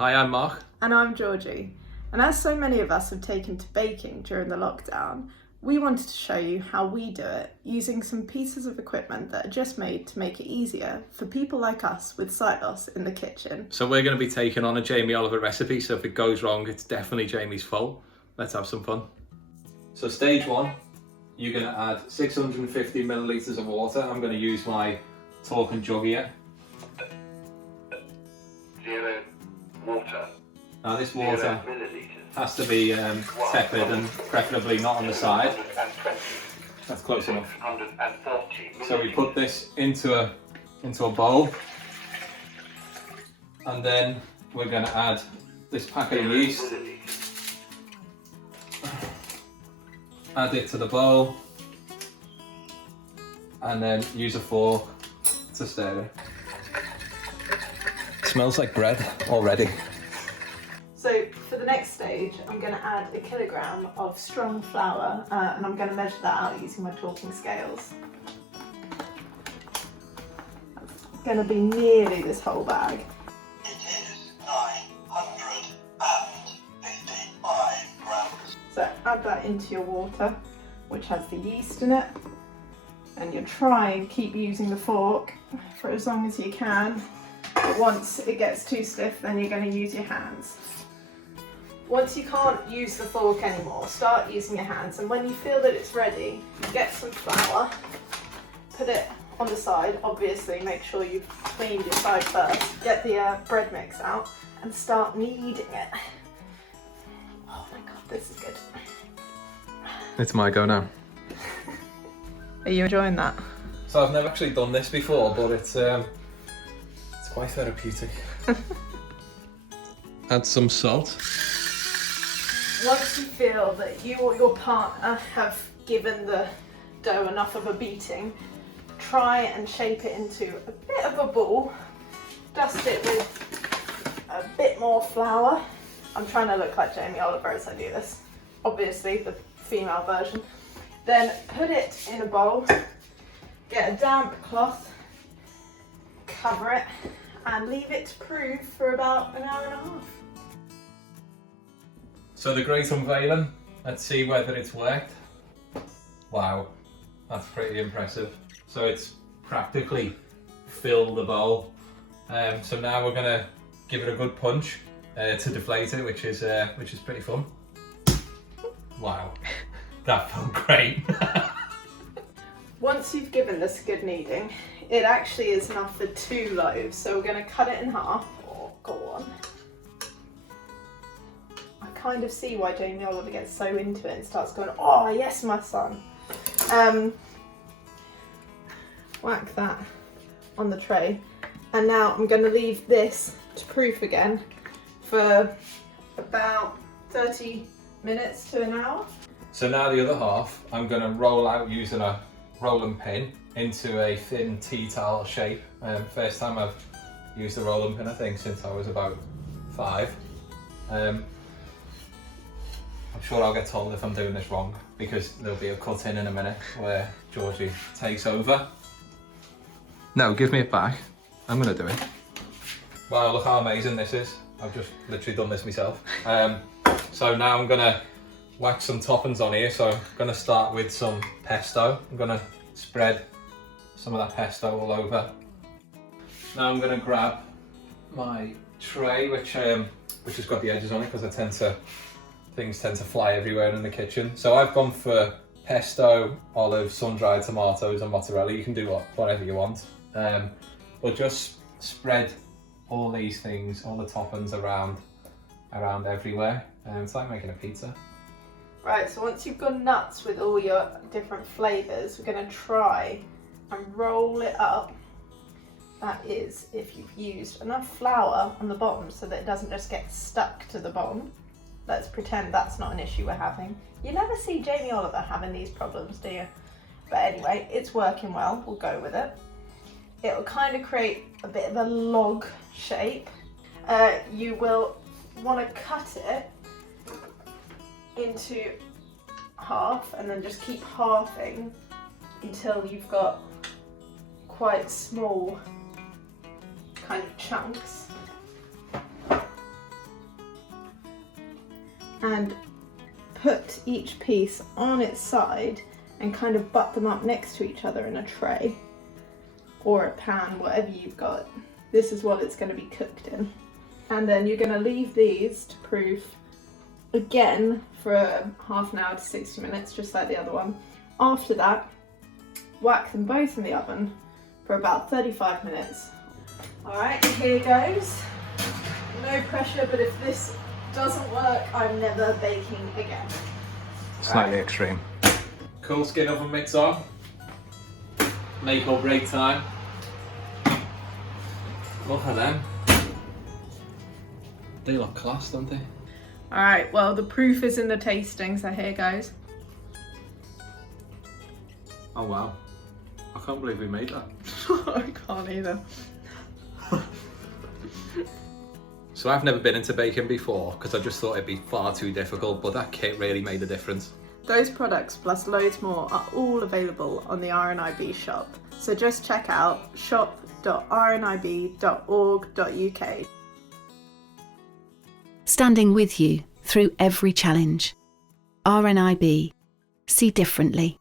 Hi, I'm Marc. And I'm Georgie. And as so many of us have taken to baking during the lockdown, we wanted to show you how we do it using some pieces of equipment that are just made to make it easier for people like us with sight loss in the kitchen. So we're going to be taking on a Jamie Oliver recipe, so if it goes wrong, it's definitely Jamie's fault. Let's have some fun. So stage one, you're going to add 650 milliliters of water. I'm going to use my talking jug here. 0 water. Now this water has to be tepid and preferably not on the side. That's close enough. So we put this into a bowl, and then we're going to add this packet of yeast. Add it to the bowl, and then use a fork to stir it. Smells like bread already. So for the next stage, I'm going to add 1 kilogram of strong flour, and I'm going to measure that out using my talking scales. That's going to be nearly this whole bag. It is 955 grams. So add that into your water, which has the yeast in it, and you try and keep using the fork for as long as you can. But once it gets too stiff, then you're going to use your hands. Once you can't use the fork anymore, start using your hands, and when you feel that it's ready, get some flour, put it on the side. Obviously make sure you've cleaned your side first. Get the bread mix out and start kneading it. Oh my god, this is good. It's my go now. Are you enjoying that? So I've never actually done this before, but it's quite therapeutic. Add some salt. Once you feel that you or your partner have given the dough enough of a beating, try and shape it into a bit of a ball. Dust it with a bit more flour. I'm trying to look like Jamie Oliver as I do this. Obviously the female version. Then put it in a bowl, get a damp cloth, cover it, and leave it to prove for about an hour and a half. So the great unveiling, let's see whether it's worked. Wow, that's pretty impressive. So it's practically filled the bowl. So now we're gonna give it a good punch to deflate it, which is pretty fun. Wow, that felt great. Once you've given this a good kneading, it actually is enough for 2 loaves. So we're going to cut it in half. Oh, go on. I kind of see why Jamie Oliver gets so into it and starts going, oh yes, my son. Whack that on the tray. And now I'm going to leave this to proof again for about 30 minutes to an hour. So now the other half, I'm gonna roll out using a rolling pin into a thin tea towel shape. First time I've used a rolling pin, I think, since I was about 5. I'm sure I'll get told if I'm doing this wrong, because there'll be a cut in a minute where Georgie takes over. No, give me it back. I'm gonna do it. Wow, look how amazing this is. I've just literally done this myself. So now I'm gonna whack some toppings on here. So I'm gonna start with some pesto. I'm gonna spread some of that pesto all over. Now I'm gonna grab my tray, which has got the edges on it, because things tend to fly everywhere in the kitchen. So I've gone for pesto, olives, sun-dried tomatoes, and mozzarella. You can do whatever you want, but just spread all these things, all the toppings around everywhere. It's like making a pizza. Right, so once you've gone nuts with all your different flavours, we're going to try and roll it up. That is, if you've used enough flour on the bottom so that it doesn't just get stuck to the bottom. Let's pretend that's not an issue we're having. You never see Jamie Oliver having these problems, do you? But anyway, it's working well, we'll go with it. It'll kind of create a bit of a log shape. You will want to cut it into half and then just keep halving until you've got quite small kind of chunks. and put each piece on its side and kind of butt them up next to each other in a tray or a pan, whatever you've got. This is what it's going to be cooked in. And then you're going to leave these to proof again for half an hour to 60 minutes, just like the other one. After that, whack them both in the oven for about 35 minutes. Alright, here goes. No pressure, but if this doesn't work, I'm never baking again. Slightly extreme. Cool skin oven mitts on. Make or break time. Look at them. They look class, don't they? Alright, well the proof is in the tasting, so here goes. Oh wow. I can't believe we made that. I can't either. So I've never been into baking before because I just thought it'd be far too difficult, but that kit really made a difference. Those products plus loads more are all available on the RNIB shop. So just check out shop.rnib.org.uk. Standing with you through every challenge. RNIB. See differently.